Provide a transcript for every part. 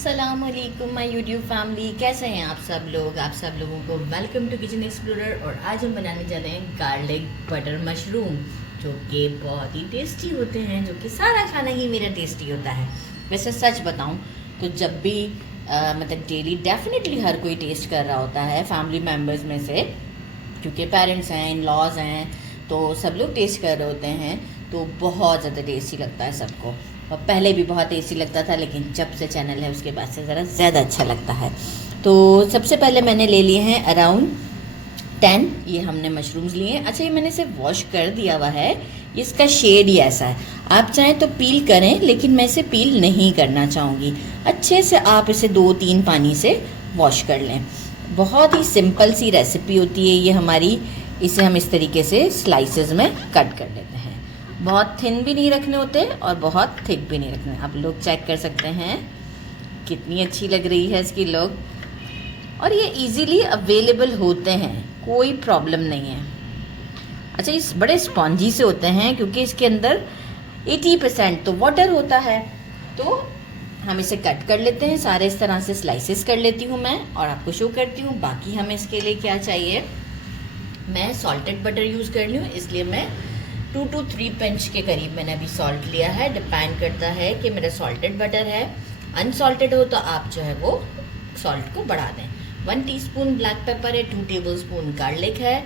अस्सलाम वालेकुम my YouTube family, कैसे हैं आप सब लोग। आप सब लोगों को वेलकम टू किचन एक्सप्लोरर। और आज हम बनाने जा रहे हैं गार्लिक बटर मशरूम, जो कि बहुत ही टेस्टी होते हैं, जो कि सारा खाना ही मेरा टेस्टी होता है। वैसे सच बताऊं तो जब भी मतलब डेली डेफिनेटली हर कोई टेस्ट कर रहा होता है फैमिली मेम्बर्स में से, क्योंकि पेरेंट्स हैं, इन लॉज हैं, तो सब लोग टेस्ट कर रहे होते हैं, तो बहुत ज़्यादा टेस्टी लगता है सबको। और पहले भी बहुत टेस्टी लगता था, लेकिन जब से चैनल है उसके बाद से ज़रा ज़्यादा अच्छा लगता है। तो सबसे पहले मैंने ले लिए हैं अराउंड 10 ये हमने मशरूम्स लिए हैं। अच्छा, ये मैंने इसे वॉश कर दिया हुआ है, इसका शेड ही ऐसा है। आप चाहें तो पील करें, लेकिन मैं इसे पील नहीं करना चाहूँगी। अच्छे से आप इसे 2-3 पानी से वॉश कर लें। बहुत ही सिंपल सी रेसिपी होती है ये हमारी। इसे हम इस तरीके से स्लाइसेस में कट कर लेते हैं। बहुत थिन भी नहीं रखने होते और बहुत थिक भी नहीं रखने। आप लोग चेक कर सकते हैं कितनी अच्छी लग रही है इसकी लुक। और ये इजीली अवेलेबल होते हैं, कोई प्रॉब्लम नहीं है। अच्छा, ये बड़े स्पॉन्जी से होते हैं क्योंकि इसके अंदर 80% तो वाटर होता है। तो हम इसे कट कर लेते हैं, सारे इस तरह से स्लाइसेस कर लेती हूँ मैं और आपको शो करती हूँ। बाकी हमें इसके लिए क्या चाहिए, मैं सॉल्टेड बटर यूज़ कर रही हूँ, इसलिए मैं 2 to 3 पिंच के करीब मैंने अभी सॉल्ट लिया है। डिपेंड करता है कि मेरा सॉल्टेड बटर है, अनसॉल्टेड हो तो आप जो है वो सॉल्ट को बढ़ा दें। 1 टीस्पून ब्लैक पेपर है, 2 टेबलस्पून गार्लिक है,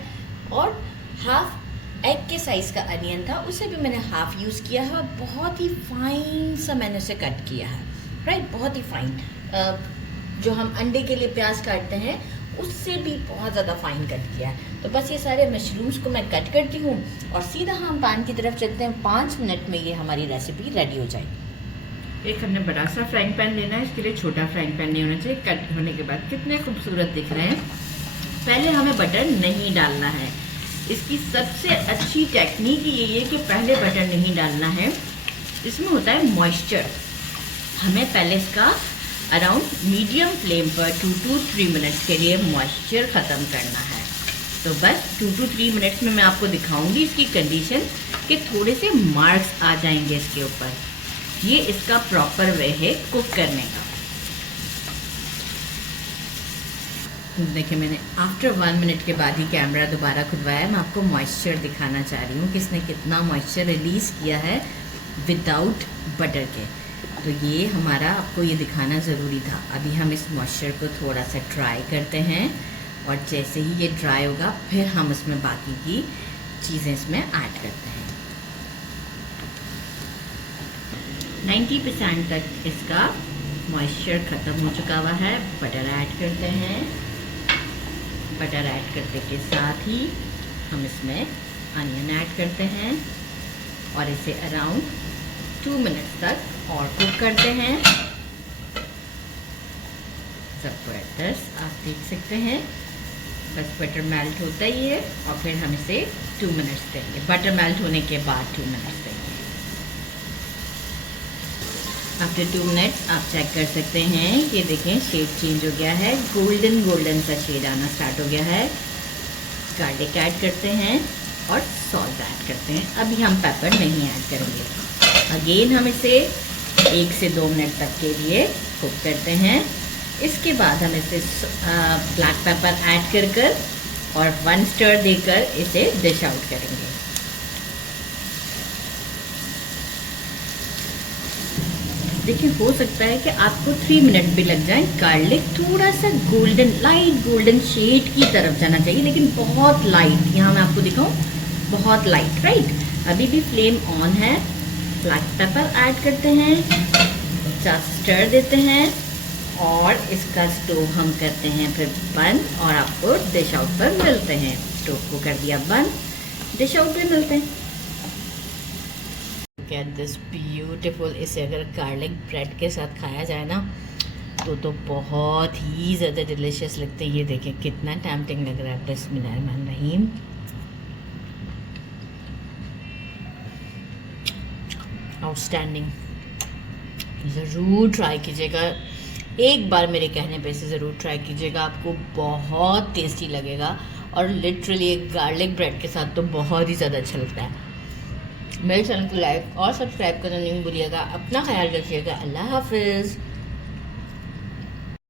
और हाफ एग के साइज़ का अनियन था, उसे भी मैंने हाफ यूज़ किया है। और बहुत ही फाइन सा मैंने उसे कट किया है, राइट, बहुत ही फाइन। जो हम अंडे के लिए प्याज काटते हैं उससे भी बहुत ज़्यादा फाइन कट किया है। तो बस ये सारे मशरूम्स को मैं कट करती हूँ और सीधा हम पैन की तरफ चलते हैं। 5 मिनट में ये हमारी रेसिपी रेडी हो जाएगी। एक हमने बड़ा सा फ्राइंग पैन लेना है, इसके लिए छोटा फ्राइंग पैन नहीं होना चाहिए। कट होने के बाद कितने खूबसूरत दिख रहे हैं। पहले हमें बटर नहीं डालना है। इसकी सबसे अच्छी टेक्निक यही है कि पहले बटर नहीं डालना है। इसमें होता है मॉइस्चर। हमें पहले इसका अराउंड मीडियम फ्लेम पर 2 to 3 मिनट्स के लिए मॉइस्चर ख़त्म करना है। तो बस 2 to 3 मिनट्स में मैं आपको दिखाऊंगी इसकी कंडीशन कि थोड़े से मार्क्स आ जाएंगे इसके ऊपर। ये इसका प्रॉपर वे है कुक करने का। देखिए, मैंने आफ्टर 1 मिनट के बाद ही कैमरा दोबारा खुलवाया। मैं आपको मॉइस्चर दिखाना चाह रही हूँ कि इसने कितना मॉइस्चर रिलीज़ किया है विदाउट बटर के। तो ये हमारा आपको ये दिखाना ज़रूरी था। अभी हम इस मॉइस्चर को थोड़ा सा ड्राई करते हैं, और जैसे ही ये ड्राई होगा फिर हम इसमें बाकी की चीज़ें इसमें ऐड करते हैं। 90% तक इसका मॉइस्चर ख़त्म हो चुका हुआ है। बटर ऐड करते हैं। बटर ऐड करने के साथ ही हम इसमें अनियन ऐड करते हैं और इसे अराउंड 2 मिनट्स तक और कुक करते हैं। ज़बरदस्त, आप देख सकते हैं बस बटर मेल्ट होता ही है, और फिर हम इसे 2 मिनट्स देंगे। बटर मेल्ट होने के बाद 2 मिनट्स देंगे। आफ्टर 2 मिनट्स आप चेक कर सकते हैं कि देखें शेड चेंज हो गया है, गोल्डन गोल्डन सा शेड आना स्टार्ट हो गया है। गार्लिक ऐड करते हैं और सॉल्ट ऐड करते हैं। अभी हम पेपर नहीं ऐड करेंगे। अगेन हम इसे 1 से 2 मिनट तक के लिए कुक करते हैं। इसके बाद हम इसे ब्लैक पेपर ऐड कर और 1 स्टर देकर इसे डिश आउट करेंगे। देखिए, हो सकता है कि आपको 3 मिनट भी लग जाए। गार्लिक थोड़ा सा गोल्डन, लाइट गोल्डन शेड की तरफ जाना चाहिए, लेकिन बहुत लाइट। यहाँ मैं आपको दिखाऊं, बहुत लाइट, राइट। अभी भी फ्लेम ऑन है। ब्लैक पेपर ऐड करते हैं, जस्ट स्टर देते हैं और इसका स्टोव हम करते हैं फिर बंद, और आपको डिश आउट पर मिलते हैं। स्टोव को कर दिया बंद, डिश आउट पे मिलते हैं। Get this beautiful. इसे अगर गार्लिक ब्रेड के साथ खाया जाए ना तो बहुत ही ज़्यादा डिलीशियस लगते हैं। ये देखें कितना टेम्पटिंग लग रहा है। बिस्मिल्लाहिर्रहमानिर्रहीम। आउटस्टैंडिंग, ज़रूर ट्राई कीजिएगा। एक बार मेरे कहने पे से ज़रूर ट्राई कीजिएगा, आपको बहुत टेस्टी लगेगा। और लिटरली एक गार्लिक ब्रेड के साथ तो बहुत ही ज़्यादा अच्छा लगता है। मेरे चैनल को लाइक और सब्सक्राइब करना नहीं भूलिएगा। अपना ख्याल रखिएगा। अल्लाह हाफिज़।